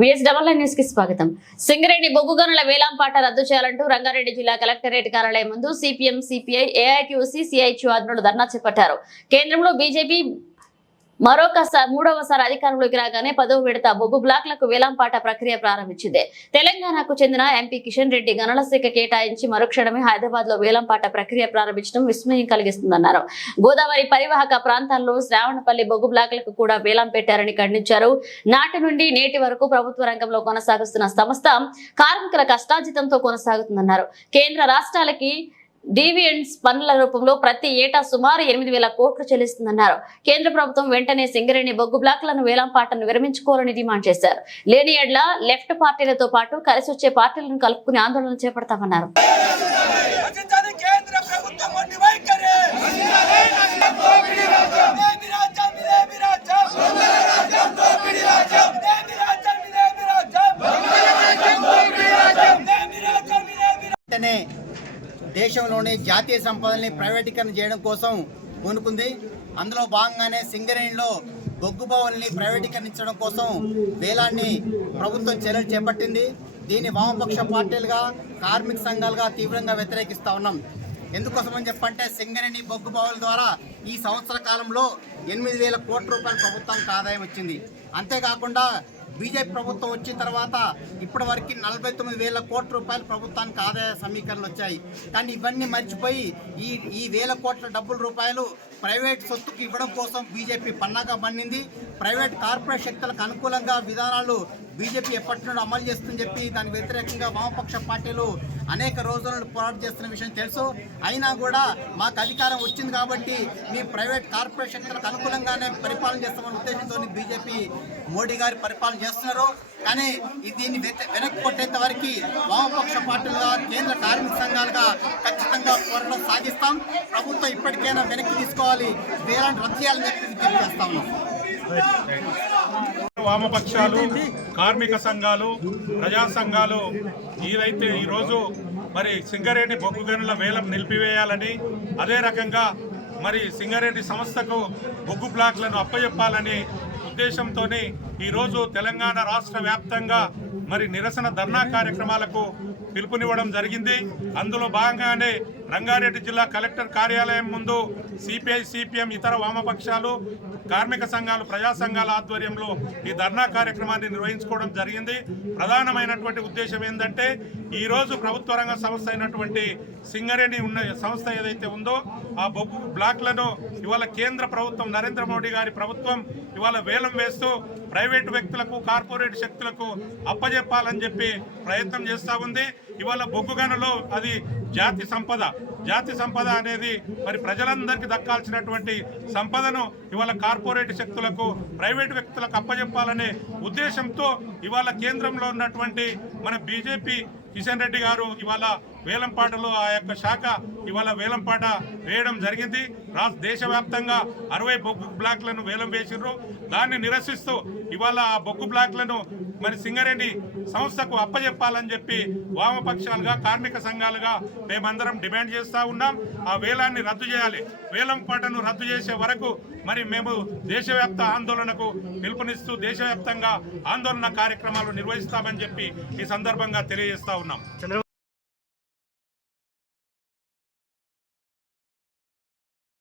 VS double న్యూస్కి స్వాగతం. సింగరేణి బొగ్గు గనుల వేలాంపాట రద్దు చేయాలంటూ రంగారెడ్డి జిల్లా కలెక్టరేట్ కార్యాలయం ముందు సిపిఎం సిపిఐ ఏఐటియుసి సిఐటియు ఆధ్వర్యంలో ధర్నా చేపట్టారు. కేంద్రంలో బీజేపీ మరొకసారి మూడవసారి అధికారంలోకి రాగానే పదవి విడత బొగ్గు బ్లాక్లకు వేలంపాట ప్రక్రియ ప్రారంభించింది. తెలంగాణకు చెందిన ఎంపీ కిషన్ రెడ్డి గణల శాఖ కేటాయించి మరుక్షణమే హైదరాబాద్లో వేలంపాట ప్రక్రియ ప్రారంభించడం విస్మయం కలిగిస్తుందన్నారు. గోదావరి పరివాహక ప్రాంతాల్లో శ్రావణపల్లి బొగ్గు బ్లాక్లకు కూడా వేలం పెట్టారని ఖండించారు. నాటి నుండి నేటి వరకు ప్రభుత్వ రంగంలో కొనసాగుతున్న సంస్థ కార్మికుల కష్టాజితంతో కొనసాగుతుందన్నారు. కేంద్ర రాష్ట్రాలకి డివిడెండ్స్ పన్నుల రూపంలో ప్రతి ఏటా సుమారు ఎనిమిది వేల కోట్లు చెల్లిస్తుందన్నారు. కేంద్ర ప్రభుత్వం వెంటనే సింగరేణి బొగ్గు బ్లాక్లను వేలంపాటను విరమించుకోవాలని డిమాండ్ చేశారు. లేని ఎడ్ల లెఫ్ట్ పార్టీలతో పాటు కలిసి వచ్చే పార్టీలను కలుపుకుని ఆందోళన చేపడతామన్నారు. వెంటనే దేశంలోని జాతీయ సంపదల్ని ప్రైవేటీకరణ చేయడం కోసం పూనుకుంది. అందులో భాగంగానే సింగరేణిలో బొగ్గు బావుల్ని ప్రైవేటీకరించడం కోసం వేలాన్ని ప్రభుత్వం చర్యలు చేపట్టింది. దీన్ని వామపక్ష పార్టీలుగా కార్మిక సంఘాలుగా తీవ్రంగా వ్యతిరేకిస్తా ఉన్నాం. ఎందుకోసమని చెప్పంటే సింగరేణి బొగ్గు బావుల ద్వారా ఈ సంవత్సర కాలంలో ఎనిమిది వేల కోట్ల రూపాయల ప్రభుత్వానికి ఆదాయం వచ్చింది. అంతేకాకుండా బీజేపీ ప్రభుత్వం వచ్చిన తర్వాత ఇప్పటి వరకు నలభై తొమ్మిది వేల కోట్ల రూపాయలు ప్రభుత్వానికి ఆదాయ సమీకరణలు వచ్చాయి. కానీ ఇవన్నీ మర్చిపోయి ఈ ఈ వేల కోట్ల డబ్బుల రూపాయలు ప్రైవేట్ సొత్తుకు ఇవ్వడం కోసం బీజేపీ పన్నాగా పండింది ప్రైవేట్ కార్పొరేట్ శక్తులకు అనుకూలంగా విధానాలు బీజేపీ ఎప్పటి నుండి అమలు చేస్తుందని చెప్పి దానికి వ్యతిరేకంగా వామపక్ష పార్టీలు అనేక రోజుల నుండి పోరాటం చేస్తున్న విషయం తెలుసు. అయినా కూడా మాకు అధికారం వచ్చింది కాబట్టి మీ ప్రైవేట్ కార్పొరేట్ శక్తులకు అనుకూలంగానే పరిపాలన చేస్తామన్న ఉద్దేశంతో బీజేపీ మోడీ గారి పరిపాలన చేస్తున్నారు. కానీ దీన్ని వెనక్కి కొట్టేంత వరకు వామపక్ష పార్టీలుగా కేంద్ర కార్మిక సంఘాలుగా ఖచ్చితంగా పోరాటం సాగిస్తాం. ప్రభుత్వం ఇప్పటికైనా వెనక్కి తీసుకోవాలి. వేలాంటి రద్దు చేయాలని చెప్పి విజ్ఞప్తి చేస్తా ఉన్నాం. వామపక్షాలు కార్మిక సంఘాలు ప్రజా సంఘాలు ఏదైతే ఈరోజు మరి సింగరేణి బొగ్గు గనుల వేలం నిలిపివేయాలని అదే రకంగా మరి సింగరేణి సంస్థకు బొగ్గు బ్లాక్లను అప్పచెప్పాలని ఉద్దేశంతో ఈరోజు తెలంగాణ రాష్ట్ర వ్యాప్తంగా మరి నిరసన ధర్నా కార్యక్రమాలకు పిలుపునివ్వడం జరిగింది. అందులో భాగంగానే రంగారెడ్డి జిల్లా కలెక్టర్ కార్యాలయం ముందు సిపిఐ సిపిఎం ఇతర వామపక్షాలు కార్మిక సంఘాలు ప్రజా సంఘాల ఆధ్వర్యంలో ఈ ధర్నా కార్యక్రమాన్ని నిర్వహించుకోవడం జరిగింది. ప్రధానమైనటువంటి ఉద్దేశం ఏంటంటే ఈరోజు ప్రభుత్వ రంగ సంస్థ అయినటువంటి సింగరేణి ఉన్న సంస్థ ఏదైతే ఉందో ఆ బొగ్గు బ్లాక్లను ఇవాళ కేంద్ర ప్రభుత్వం నరేంద్ర మోడీ గారి ప్రభుత్వం ఇవాళ వేలం వేస్తూ ప్రైవేటు వ్యక్తులకు కార్పొరేట్ శక్తులకు అప్పజెప్పాలని చెప్పి ప్రయత్నం చేస్తూ ఉంది. ఇవాళ బొగ్గు గనులు అది జాతి సంపద. జాతి సంపద అనేది మరి ప్రజలందరికీ దక్కాల్సినటువంటి సంపదను ఇవాళ కార్పొరేట్ శక్తులకు ప్రైవేట్ వ్యక్తులకు అప్పజెప్పాలనే ఉద్దేశంతో ఇవాళ కేంద్రంలో ఉన్నటువంటి మన బీజేపీ కిషన్ రెడ్డి గారు ఇవాళ వేలంపాటలో ఆ యొక్క శాఖ ఇవాళ వేలంపాట వేయడం జరిగింది. రా దేశవ్యాప్తంగా అరవై బొగ్గు బ్లాక్లను వేలం వేసిండ్రు దాన్ని నిరసిస్తూ ఇవాళ ఆ బొగ్గు బ్లాక్లను మరి సింగరేణి సంస్థకు అప్పజెప్పాలని చెప్పి వామపక్షాలుగా కార్మిక సంఘాలుగా మేమందరం డిమాండ్ చేస్తూ ఉన్నాం. ఆ వేలాన్ని రద్దు చేయాలి. వేలం పాటను రద్దు చేసే వరకు మరి మేము దేశవ్యాప్త ఆందోళనకు పిలుపునిస్తూ దేశవ్యాప్తంగా ఆందోళన కార్యక్రమాలు నిర్వహిస్తామని చెప్పి ఈ సందర్భంగా తెలియజేస్తా ఉన్నాం.